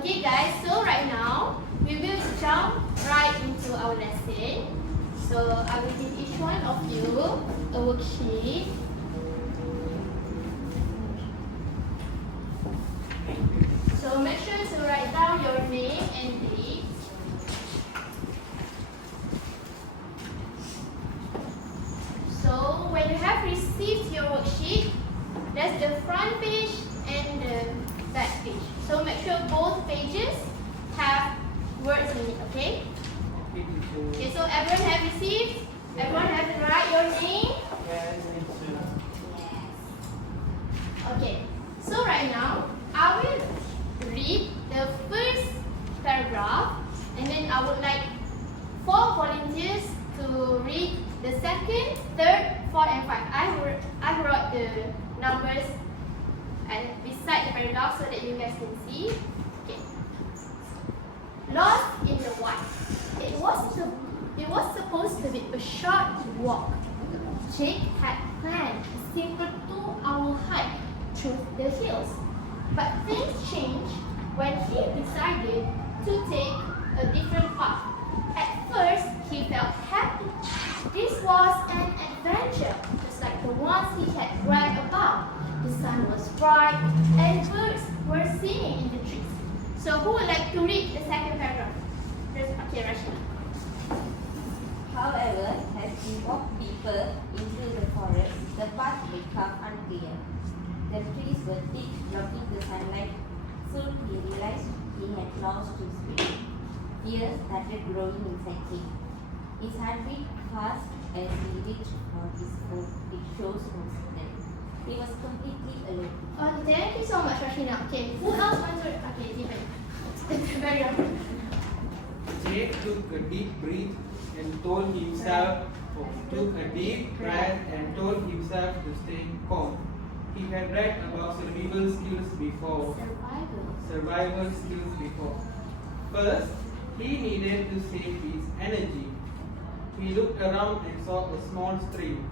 Okay guys, so right now we will jump right into our lesson. So I will give each one of you a worksheet. So make sure to write down your name and date. So when you have received your worksheet, that's the front page and the back page. So make sure both pages have words in it, okay? Okay, so everyone have received? Everyone have to write your name? Yes. Okay, so right now, I will read the first paragraph and then I would like 4 volunteers to read the second, third, fourth and 5. I wrote the numbers beside the paragraph so that you guys can see. Okay. Lost in the Wild. It was supposed to be a short walk. Jake had planned a simple 2-hour hike through the hills. But things changed when he decided to take a different path. At first, he felt happy. This was an adventure, just like the ones he had read about. The sun was bright and birds were singing in the trees. So who would like to read the second paragraph? Okay, Rashida. However, as he walked deeper into the forest, the path became unclear. The trees were thick, blocking the sunlight. Soon he realized he had lost his way. Fear started growing inside him. His heart beat fast as he reached for his coat. It shows was there. He was completely alone. Okay, thank you so much, Rashina. Okay, who else wants to? Okay, Stephen. Very good. Jake took a deep breath and told himself to stay calm. He had read about survival skills before. First, he needed to save his energy. He looked around and saw a small stream.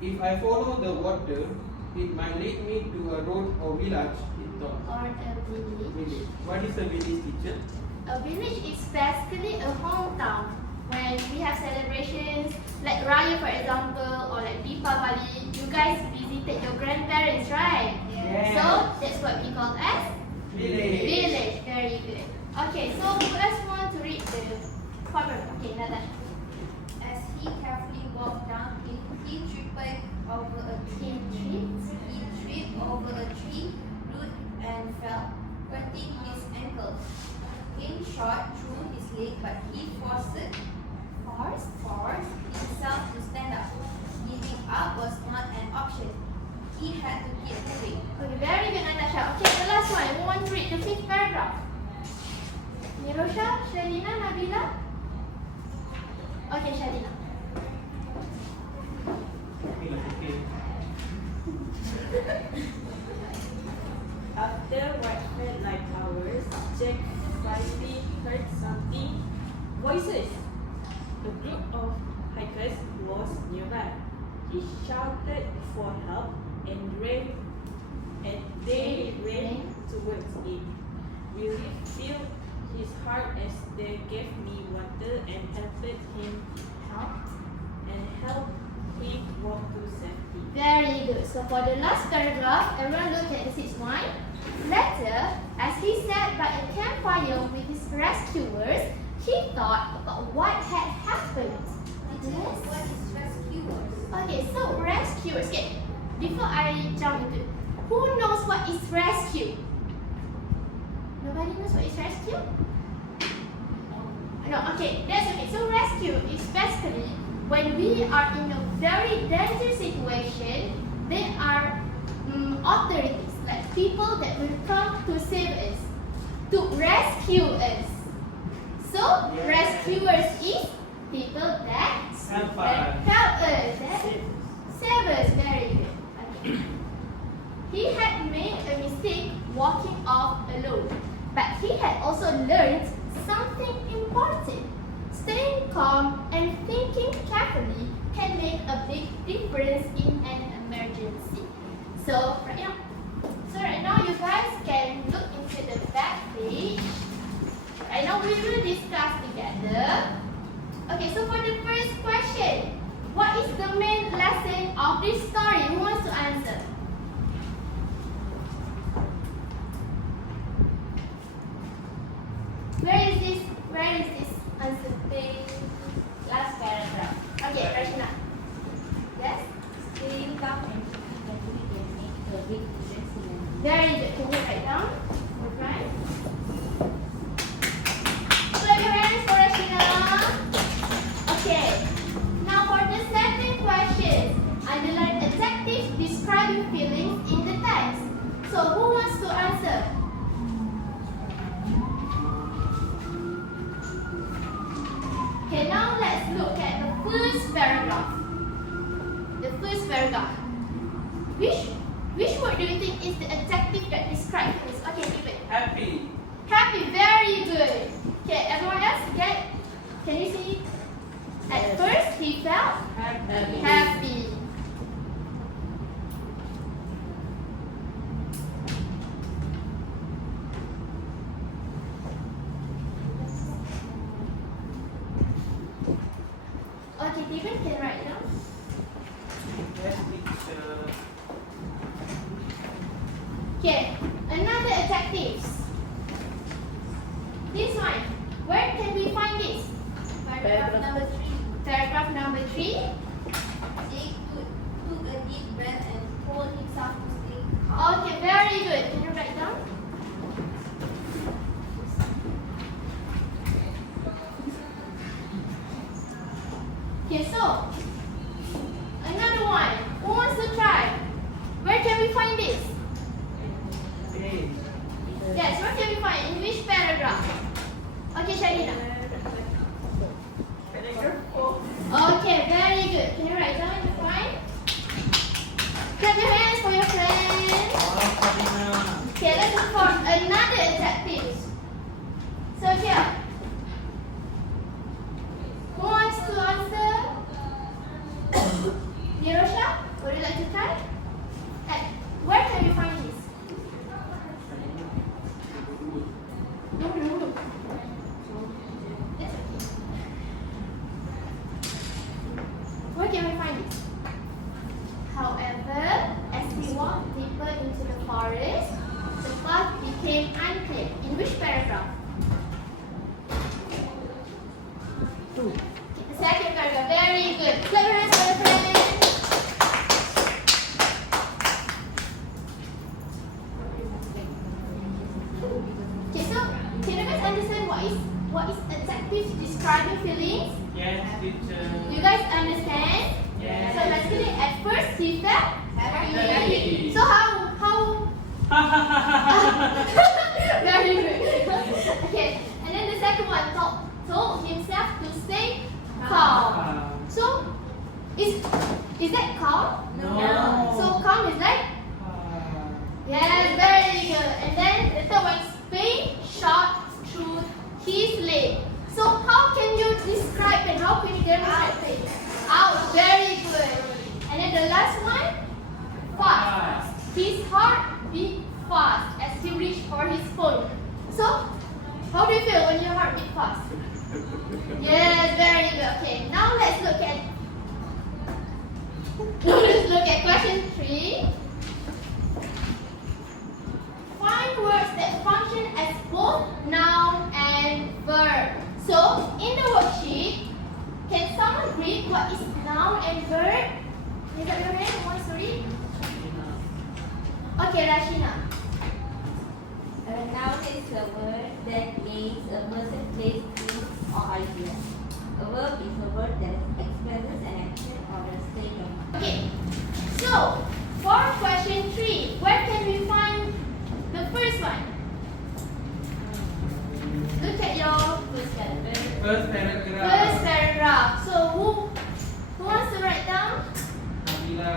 If I follow the water, it might lead me to a road or village, he thought. Or a village. What is a village, teacher? A village is basically a hometown. When we have celebrations like Raya, for example, or like Deepavali, you guys visited your grandparents, right? Yes. So that's what we call as Village. Village. Very good. Okay, so who else want to read the cover? Okay, Natasha. As he carefully walked down, he tripped over a tree. He tripped over a tree root and fell, hurting his ankles. Pain shot through his leg, but he forced himself to stand up. Giving up was not an option. He had to keep moving. Okay, very good, Natasha. Okay, the last one. Who want to read the 5th paragraph? Nirosha, Shalina, Nabila? Okay, Shalina. After what felt like hours, Jack finally heard something. Voices! A group of hikers was nearby. He shouted for help and they ran towards him. Relief filled his heart as they gave me water and helped him walk to safety. Very good. So for the last paragraph, everyone look at the 6th one. Later, as he sat by a campfire with his rescuers, he thought about what had happened. What is rescuers? Okay, so rescuers. Okay, before I jump into it, who knows what is rescue? Nobody knows what is rescue? No, okay, that's okay. So rescue is basically when we are in a very dangerous situation, there are authorities, like people that will come to save us, to rescue us. So, rescuers is people that help us, save us. Very good. Okay. He had made a mistake walking off alone, but he had also learned something important. Staying calm and thinking carefully can make a big difference in an emergency. So right now you guys can look into the back we will discuss together. Okay, so for the first question, what is the main lesson of this story? Who wants to answer? Where is this answer thing? Last paragraph. Okay, Rashina. Yes? Staying calm and thinking carefully can make a big difference in a Very good. Can you write down? Right. Clap your hands for Rashina. Okay. Now for the second question, underline adjectives describing feelings in the text. So who wants to answer? Okay, now let's look at the first paragraph. The first paragraph. Which word do you think is the adjective that describes this? Okay, give it. Happy. Happy, very good. Okay, everyone else get? Can you see? At first, he felt happy. Okay, David can write down. Yes, teacher. Okay, another adjectives. This one, where can we find this? Paragraph number 3. Paragraph number 3. Jake took a deep breath and told himself to stay calm. Okay, very good. Can you write down? Okay, so another one. Who wants to try? Where can we find this? Hey. Yes, where can we find? In which paragraph? Okay, Sharina. Okay, very good. Can you write down in the point? Clap your hands for your friends. Wow, Karina. Okay, let's look for another adjective. So here, who wants to answer? Nirosha, would you like to try? Where can you find this? No. It's okay. Where can we find this? However, as we walked deeper into the forest, the path became unclear. In which paragraph? The second paragraph. Very good. Clap your hands for your friends. Okay, so can you guys understand what is adjectives describing feelings? Yes, teacher. You guys understand? Yes. So basically, at first he felt Happy. Happy. So how? Very good. Okay, and then the second one told himself to stay calm. So is that calm? No. So calm is like yes, very good. And then the third one is pain shot through his leg. So how can you describe and how can you demonstrate pain? Ouch, very good. And then the last one, fast. His heart beat fast as he reached for his phone. So, how do you feel when your heart beats fast? Yes, very good. Okay, now let's look at question 3. Find words that function as both noun and verb. So, in the worksheet, can someone read what is noun and verb? Raise up your hand, who wants to read? Okay, Rashina. A noun is a word that names a person, place, thing, or idea. A verb is a word that expresses an action or a state of mind. Okay, so for question 3, where can we find the first one? Look at your First paragraph. first paragraph. So who wants to write down? Nabila.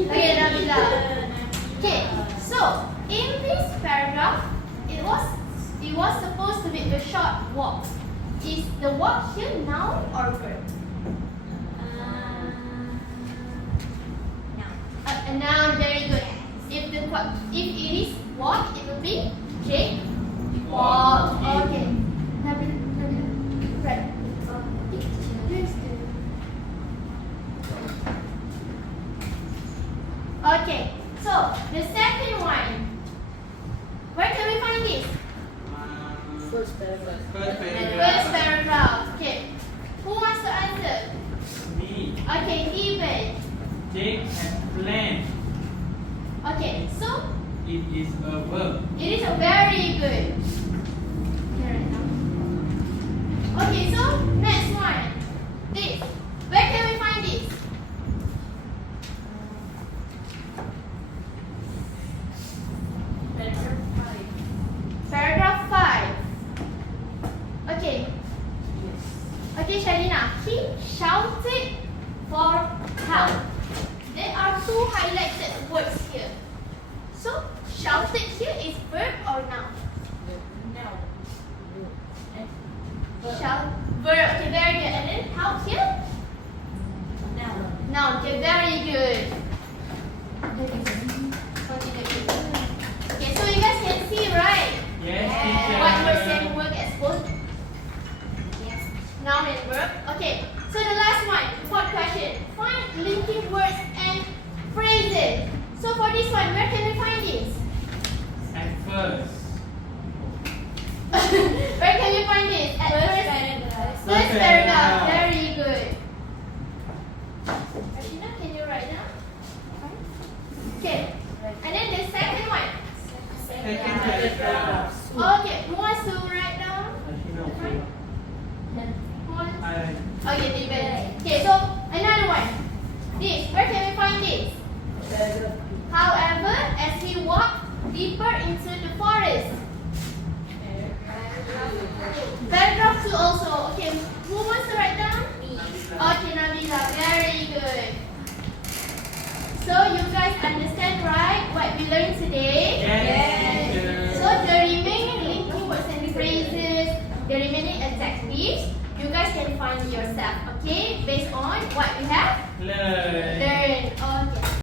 Okay, Nabila. Okay, so in this paragraph, it was supposed to be a short walk. Is the walk here noun or verb? A noun, very good. If it is walk, it will be Jake walk. is a verb. It is a very good. Here right now. Okay, so next one. This. Where can we find this? Paragraph 5. Okay. Okay, Shalina. He shouted for help. There are two highlighted words here. So, shouted here is verb or noun? Shout. Verb. Okay, very good. And then help here? Noun. Okay, very good. Okay, so you guys can see, right? Yes, teacher. What word same work as both noun and verb. Okay, so the last one, fourth question. Find linking words and phrases. So for this one, where can we find this? At first. Where can we find this? At first paragraph. Very good. Ashina, can you write down? Okay. And then the second one. Second paragraph. Okay, who wants to write down? Ashina, Who wants? I. Okay, David. Okay, so another one. This. Where can we find this? However, as he walked deeper into the forest. Paragraph 2 also. Okay, who wants to write down? Okay, Nabila. Very good. So you guys understand, right, what we learned today? Yes, teacher. So the remaining linking words and phrases, the remaining adjectives, you guys can find yourself, okay? Based on what we have Learn. learned. Okay.